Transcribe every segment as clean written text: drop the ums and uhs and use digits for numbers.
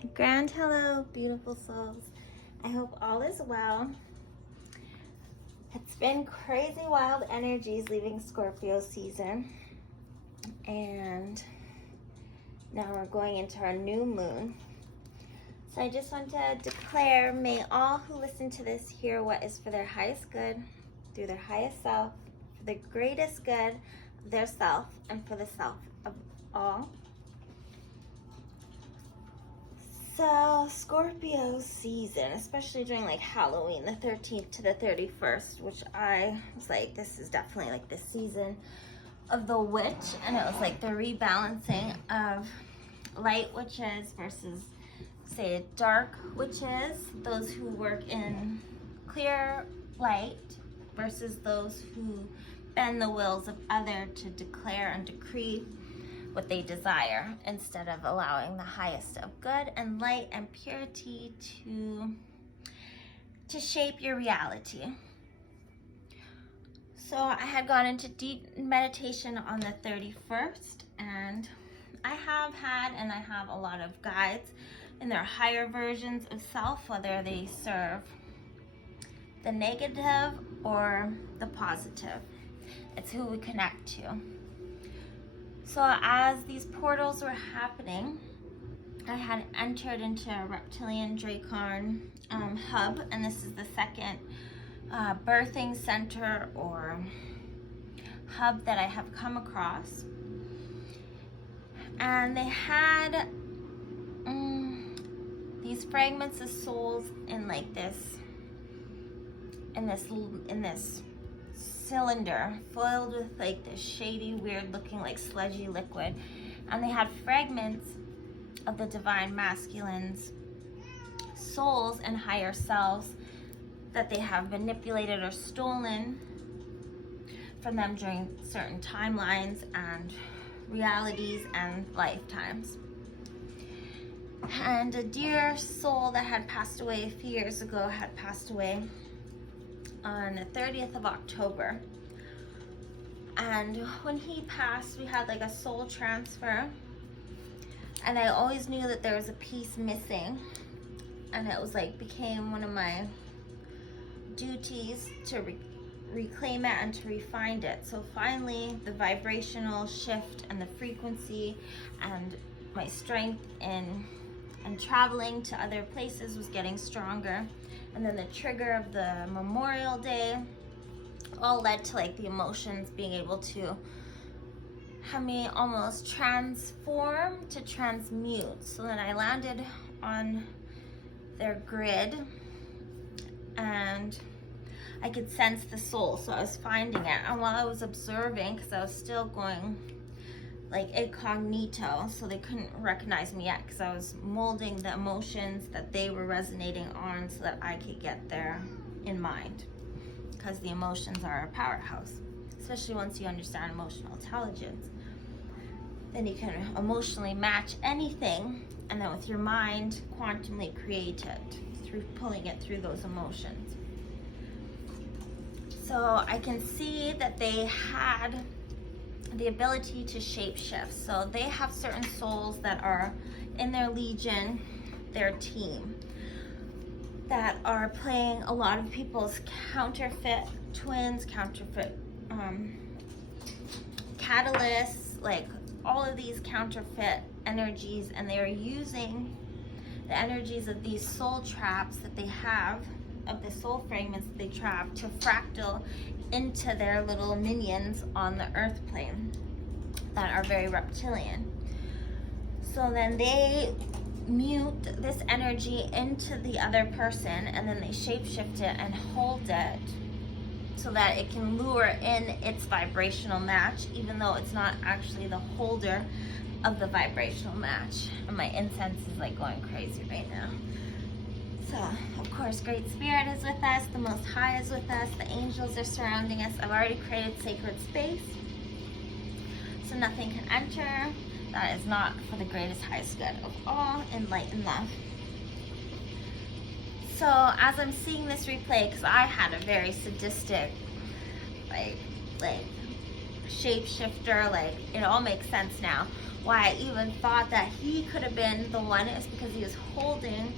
A grand hello, beautiful souls. I hope all is well. It's been crazy wild energies leaving Scorpio season. And now we're going into our new moon. So I just want to declare, may all who listen to this hear what is for their highest good, through their highest self, for the greatest good of their self, and for the self of all. So Scorpio season, especially during like Halloween, the 13th to the 31st, which I was like, this is definitely like the season of the witch. And it was like the rebalancing of light witches versus, say, dark witches, those who work in clear light versus those who bend the wills of others to declare and decree what they desire, instead of allowing the highest of good and light and purity to shape your reality. So I had gone into deep meditation on the 31st, and I have a lot of guides in their higher versions of self, whether they serve the negative or the positive. It's who we connect to. So as these portals were happening, I had entered into a reptilian Dracarn hub, and this is the second birthing center or hub that I have come across. And they had these fragments of souls in like this cylinder filled with like this shady, weird looking like sludgy liquid, and they had fragments of the Divine Masculine's souls and higher selves that they have manipulated or stolen from them during certain timelines and realities and lifetimes. And a dear soul that had passed away a few years ago had passed away on the 30th of October. And when he passed, we had like a soul transfer, and I always knew that there was a piece missing, and it was like became one of my duties to reclaim it and to refine it. So finally the vibrational shift and the frequency and my strength in traveling to other places was getting stronger. And then the trigger of the Memorial Day all led to like the emotions being able to have me almost transform to transmute. So then I landed on their grid, and I could sense the soul, so I was finding it. And while I was observing, because I was still going like incognito, so they couldn't recognize me yet, because I was molding the emotions that they were resonating on so that I could get there in mind, because the emotions are a powerhouse, especially once you understand emotional intelligence. Then you can emotionally match anything, and then with your mind quantumly create it through pulling it through those emotions. So I can see that they had the ability to shapeshift. So they have certain souls that are in their legion, their team, that are playing a lot of people's counterfeit twins, counterfeit catalysts, like all of these counterfeit energies, and they are using the energies of these soul traps that they have, of the soul fragments that they trap, to fractal into their little minions on the earth plane that are very reptilian. So then they mute this energy into the other person, and then they shapeshift it and hold it so that it can lure in its vibrational match, even though it's not actually the holder of the vibrational match. And my incense is like going crazy right now. So, of course, Great Spirit is with us, the Most High is with us, the angels are surrounding us. I've already created sacred space, so nothing can enter that is not for the greatest, highest good of all, in light and love. So, as I'm seeing this replay, because I had a very sadistic, like shapeshifter. Like, it all makes sense now. Why I even thought that he could have been the one is because he was holding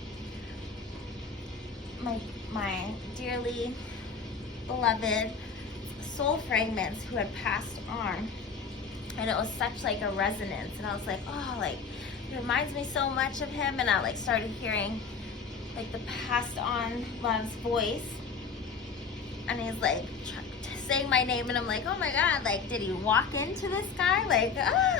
my dearly beloved soul fragments who had passed on. And it was such like a resonance, and I was like, oh, like, it reminds me so much of him. And I like started hearing like the passed on love's voice, and he's like saying my name, and I'm like, oh my God, like, did he walk into this guy? Like,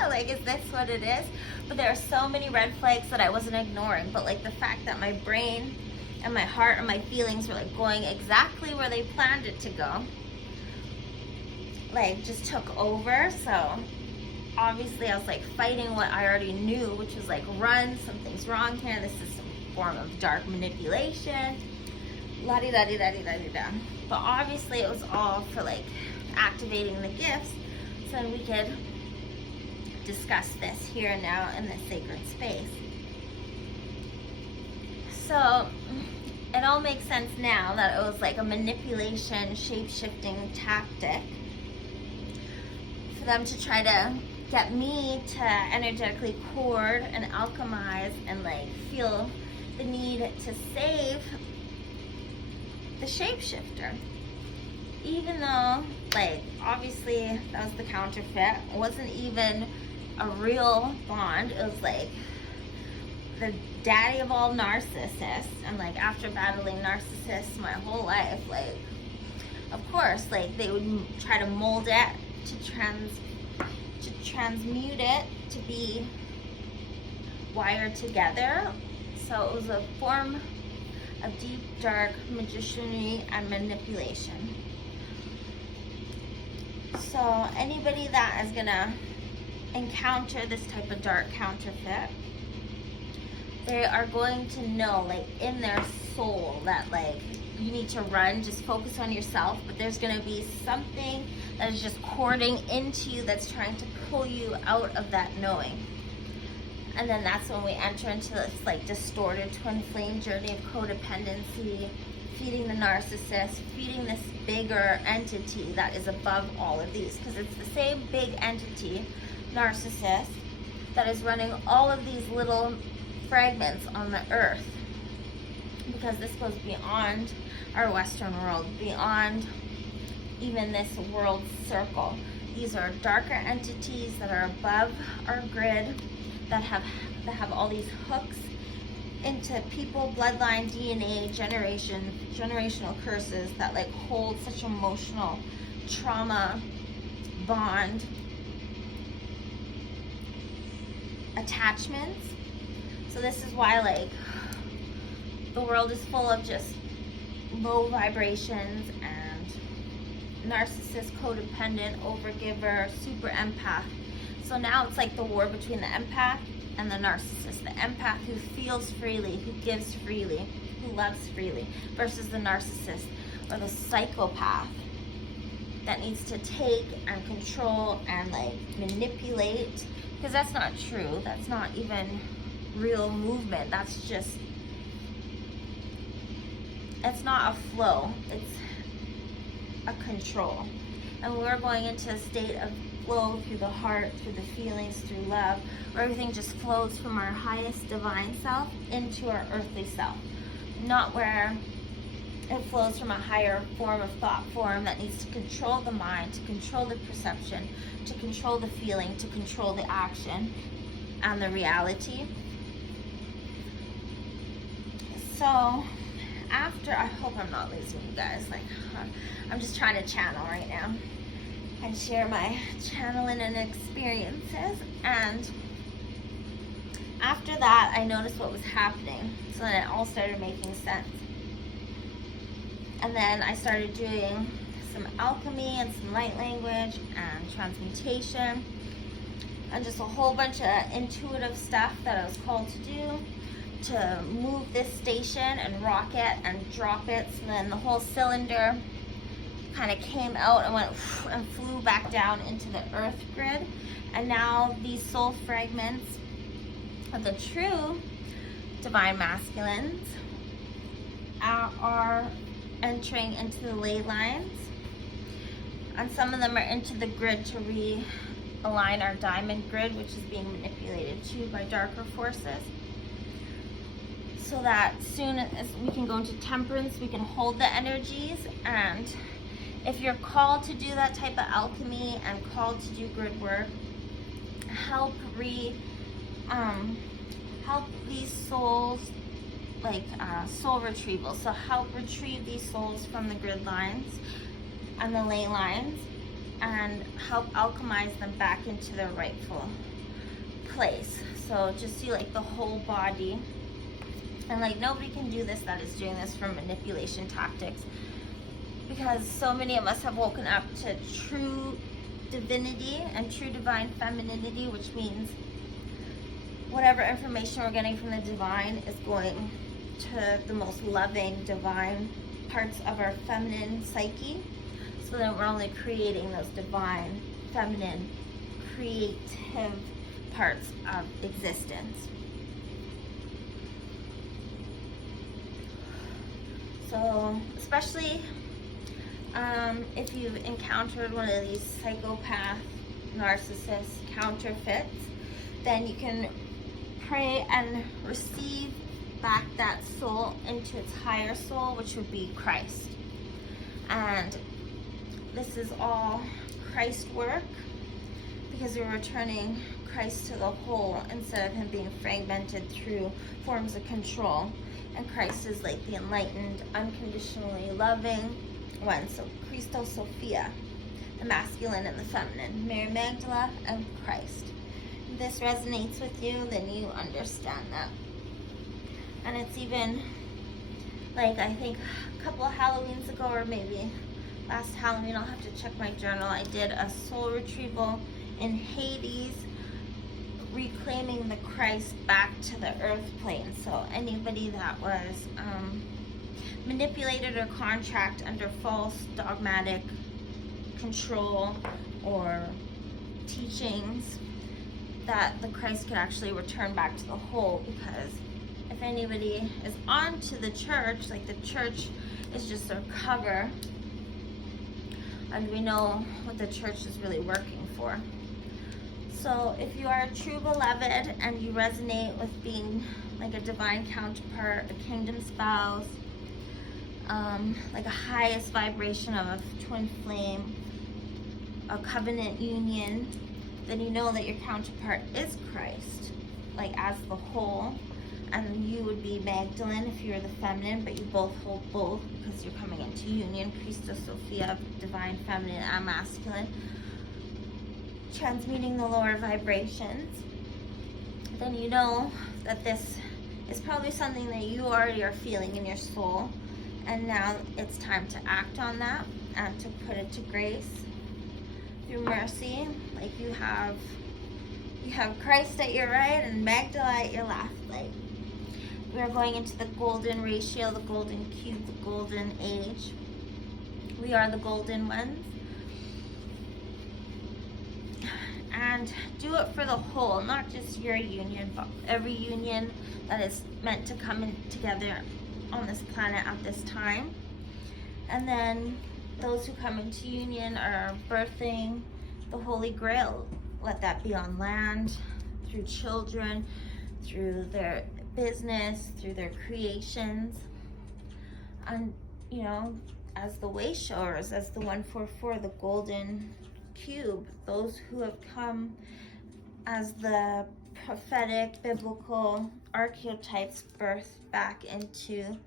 like, is this what it is? But there are so many red flags that I wasn't ignoring, but like the fact that my brain and my heart and my feelings were like going exactly where they planned it to go, like, just took over. So obviously I was like fighting what I already knew, which was like, run, something's wrong here, this is some form of dark manipulation, la-di-da-di-da-di-da-di-da. But obviously it was all for like activating the gifts so then we could discuss this here and now in this sacred space. So it all makes sense now that it was like a manipulation, shape-shifting tactic for them to try to get me to energetically cord and alchemize and like feel the need to save the shapeshifter. Even though, like, obviously that was the counterfeit. It wasn't even a real bond. It was like the daddy of all narcissists. And like, after battling narcissists my whole life, like, of course, like, they would try to mold it to transmute it to be wired together. So it was a form of deep, dark magicianry and manipulation. So anybody that is gonna encounter this type of dark counterfeit, they are going to know, like, in their soul that, like, you need to run, just focus on yourself, but there's gonna be something that is just cording into you that's trying to pull you out of that knowing. And then that's when we enter into this like distorted twin flame journey of codependency, feeding the narcissist, feeding this bigger entity that is above all of these, because it's the same big entity, narcissist, that is running all of these little fragments on the earth, because this goes beyond our Western world, beyond even this world circle. These are darker entities that are above our grid, that have all these hooks into people, bloodline, DNA, generational curses that like hold such emotional trauma, bond, attachments. So this is why like the world is full of just low vibrations and narcissist, codependent, overgiver, super empath. So now it's like the war between the empath and the narcissist. The empath who feels freely, who gives freely, who loves freely, versus the narcissist or the psychopath that needs to take and control and like manipulate, because that's not true. That's not even real movement. That's just, it's not a flow. It's a control. And we're going into a state of flow through the heart, through the feelings, through love, where everything just flows from our highest divine self into our earthly self. Not where it flows from a higher form of thought form that needs to control the mind, to control the perception, to control the feeling, to control the action and the reality. So after, I hope I'm not losing you guys. Like, I'm just trying to channel right now and share my channeling and experiences. And after that, I noticed what was happening. So then it all started making sense. And then I started doing some alchemy and some light language and transmutation and just a whole bunch of intuitive stuff that I was called to do to move this station and rock it and drop it. So then the whole cylinder kind of came out and went and flew back down into the earth grid. And now these soul fragments of the true divine masculines are entering into the ley lines And some of them are into the grid to realign our diamond grid, which is being manipulated too by darker forces. So that soon as we can go into temperance, we can hold the energies. And if you're called to do that type of alchemy and called to do grid work, help these souls, like soul retrieval. So help retrieve these souls from the grid lines and the ley lines, and help alchemize them back into their rightful place. So just see like the whole body, and like nobody can do this that is doing this for manipulation tactics, because so many of us have woken up to true divinity and true divine femininity, which means whatever information we're getting from the divine is going to the most loving divine parts of our feminine psyche. So then we're only creating those divine, feminine, creative parts of existence. So especially if you've encountered one of these psychopath, narcissist counterfeits, then you can pray and receive back that soul into its higher soul, which would be Christ. And this is all Christ work, because we're returning Christ to the whole instead of him being fragmented through forms of control. And Christ is like the enlightened, unconditionally loving one. So Christos Sophia, the masculine and the feminine, Mary Magdalene and Christ. If this resonates with you, then you understand that. And it's even like, I think a couple of Halloweens ago, or maybe last Halloween, I'll have to check my journal, I did a soul retrieval in Hades, reclaiming the Christ back to the earth plane. So anybody that was manipulated or contract under false dogmatic control or teachings, that the Christ could actually return back to the whole. Because if anybody is onto the church, like the church is just their cover, and we know what the church is really working for. So if you are a true beloved and you resonate with being like a divine counterpart, a kingdom spouse, like a highest vibration of a twin flame, a covenant union, then you know that your counterpart is Christ, like as the whole. And you would be Magdalene if you were the feminine, but you both hold both because you're coming into union, Christos Sophia, divine feminine and masculine, transmuting the lower vibrations. Then you know that this is probably something that you already are feeling in your soul, and now it's time to act on that and to put it to grace through mercy. Like you have Christ at your right and Magdalene at your left. Like, we are going into the golden ratio, the golden cube, the golden age. We are the golden ones. And do it for the whole, not just your union, but every union that is meant to come in together on this planet at this time. And then those who come into union are birthing the Holy Grail. Let that be on land, through children, through their business, through their creations. And, you know, as the way showers, as the 144, the golden cube, those who have come as the prophetic biblical archetypes birthed back into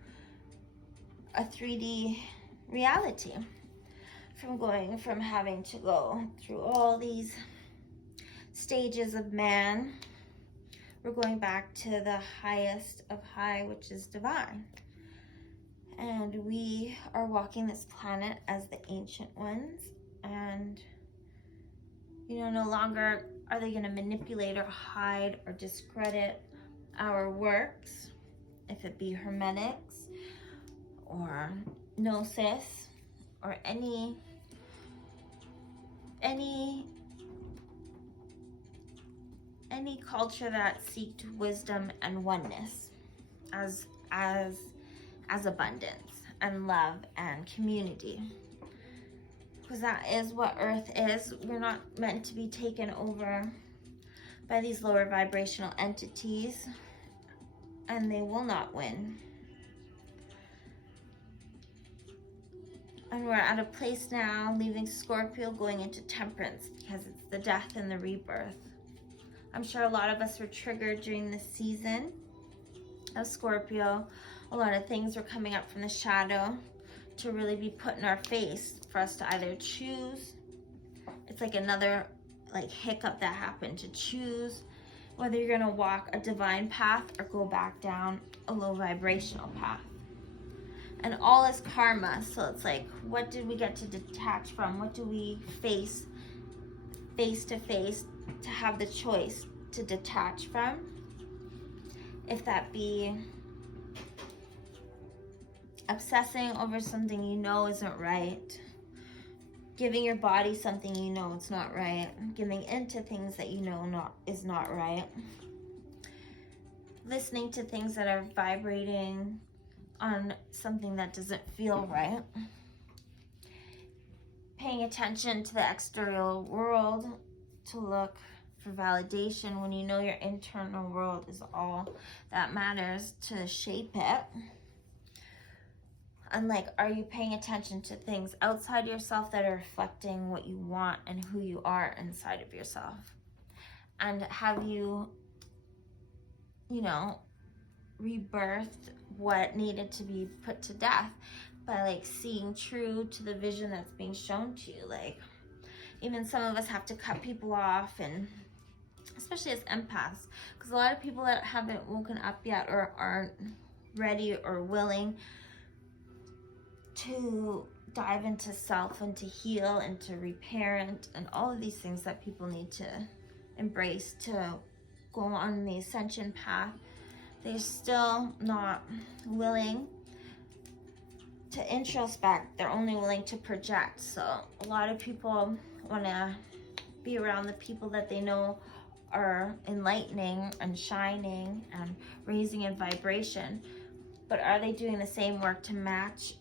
a 3D reality, from having to go through all these stages of man. We're going back to the highest of high, which is divine. And we are walking this planet as the ancient ones. And, you know, no longer are they going to manipulate or hide or discredit our works, if it be hermetics or gnosis or any culture that seeked wisdom and oneness as abundance and love and community. because that is what Earth is. We're not meant to be taken over by these lower vibrational entities, and they will not win. And we're at a place now, leaving Scorpio, going into Temperance, because it's the death and the rebirth. I'm sure a lot of us were triggered during this season of Scorpio. A lot of things were coming up from the shadow to really be put in our face for us to either choose. It's like another hiccup that happened, to choose whether you're gonna walk a divine path or go back down a low vibrational path. And all is karma, so it's like, what did we get to detach from? What do we face to face to have the choice to detach from? If that be obsessing over something you know isn't right, giving your body something you know it's not right, giving into things that you know is not right, listening to things that are vibrating on something that doesn't feel right, paying attention to the external world to look for validation when you know your internal world is all that matters to shape it. And are you paying attention to things outside yourself that are reflecting what you want and who you are inside of yourself? And have you, rebirthed what needed to be put to death by seeing true to the vision that's being shown to you? Even some of us have to cut people off, and especially as empaths, because a lot of people that haven't woken up yet or aren't ready or willing to dive into self and to heal and to reparent and all of these things that people need to embrace to go on the ascension path, they're still not willing to introspect. They're only willing to project. So a lot of people want to be around the people that they know are enlightening and shining and raising in vibration, but are they doing the same work to match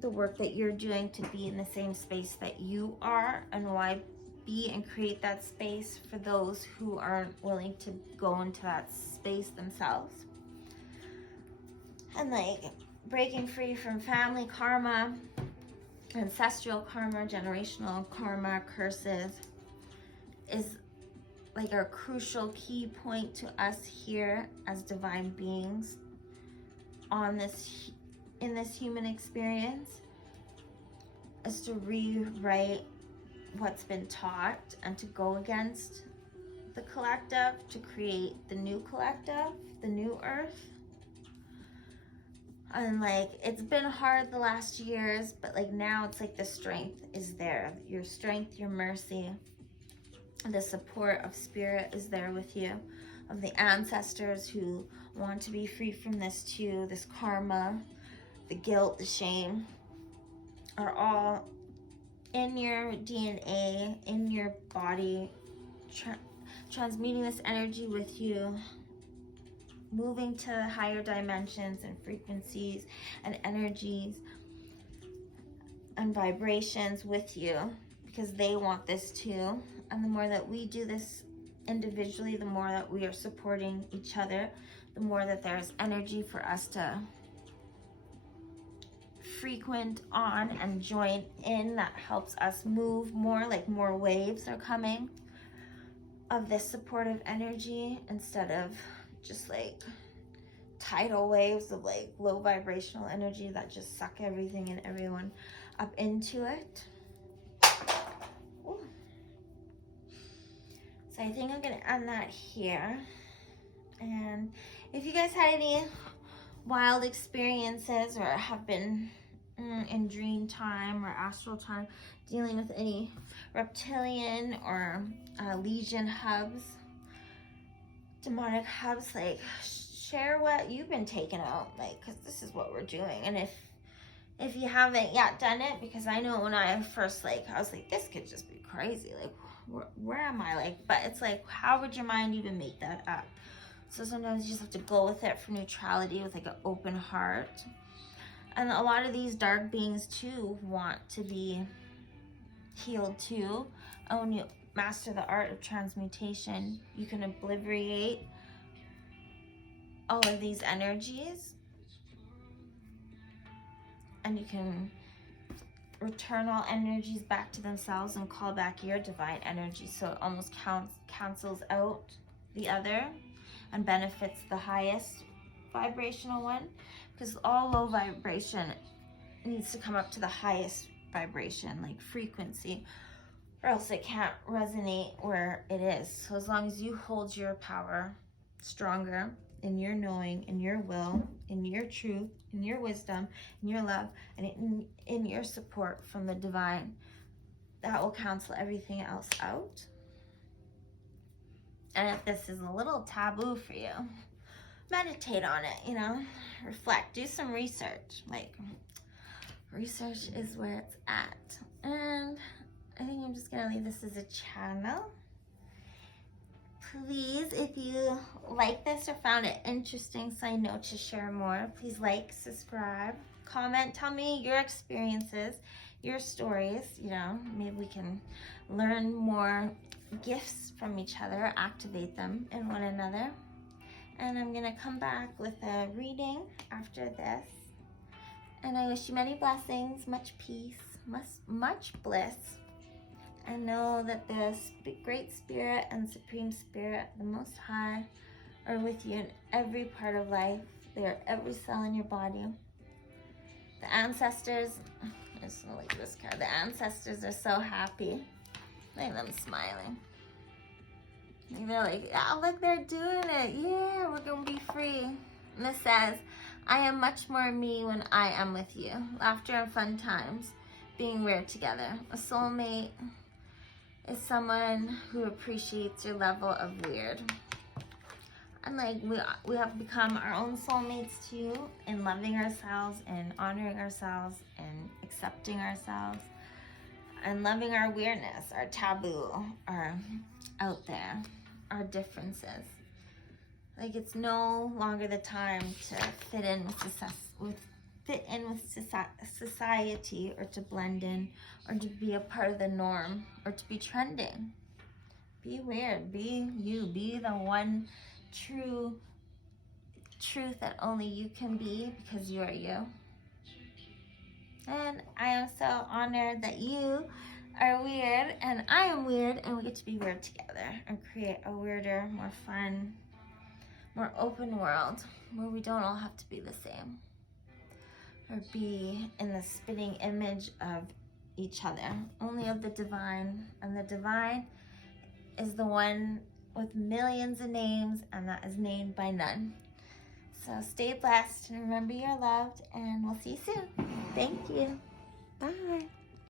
the work that you're doing to be in the same space that you are? And why be and create that space for those who aren't willing to go into that space themselves? And breaking free from family karma, ancestral karma, generational karma, curses is a crucial key point to us here as divine beings in this human experience, is to rewrite what's been taught and to go against the collective, to create the new collective, the new earth. And it's been hard the last years, but now it's the strength is there. Your strength, your mercy, the support of spirit is there with you, of the ancestors who want to be free from this too. This karma, the guilt, the shame are all in your DNA, in your body, transmuting this energy with you, moving to higher dimensions and frequencies and energies and vibrations with you, because they want this too. And the more that we do this individually, the more that we are supporting each other, the more that there's energy for us to frequent on and join in, that helps us move more. More waves are coming of this supportive energy instead of just tidal waves of low vibrational energy that just suck everything and everyone up into it. Ooh. So I think I'm gonna end that here. And if you guys had any wild experiences or have been in dream time or astral time dealing with any reptilian or legion hubs, demonic hubs, share what you've been taking out, because this is what we're doing. And if you haven't yet done it, because I know when I first I was this could just be crazy, where am I, but it's how would your mind even make that up? So sometimes you just have to go with it for neutrality with an open heart. And a lot of these dark beings too want to be healed too. And when you master the art of transmutation, you can obliterate all of these energies, and you can return all energies back to themselves and call back your divine energy. So it almost cancels out the other and benefits the highest vibrational one, because all low vibration needs to come up to the highest vibration, like frequency, or else it can't resonate where it is. So as long as you hold your power stronger in your knowing, in your will, in your truth, in your wisdom, in your love, and in your support from the divine, that will cancel everything else out. And if this is a little taboo for you, meditate on it, you know, reflect, do some research. Like, research is where it's at. And I think I'm just gonna leave this as a channel. Please, if you like this or found it interesting, so I know to share more, please like, subscribe, comment, tell me your experiences, your stories, you know, maybe we can learn more gifts from each other, activate them in one another. And I'm gonna come back with a reading after this. And I wish you many blessings, much peace, much bliss. And know that the Great Spirit and Supreme Spirit, the Most High, are with you in every part of life. They are every cell in your body. The ancestors, I just want to look at this card. The ancestors are so happy. Look at them smiling. They're like, oh, look, they're doing it. Yeah, we're going to be free. And this says, I am much more me when I am with you. Laughter and fun times, being weird together. A soulmate is someone who appreciates your level of weird. And like, we have become our own soulmates too, in loving ourselves and honoring ourselves and accepting ourselves and loving our weirdness, our taboo, our out there, our differences. Like, it's no longer the time to fit in with society, or to blend in, or to be a part of the norm, or to be trending. Be weird, be you, be the one true truth that only you can be, because you are you. And I am so honored that you are weird and I am weird, and we get to be weird together and create a weirder, more fun, more open world where we don't all have to be the same or be in the spitting image of each other, only of the divine. And the divine is the one with millions of names, and that is named by none. So stay blessed and remember you're loved, and we'll see you soon. Thank you. Bye.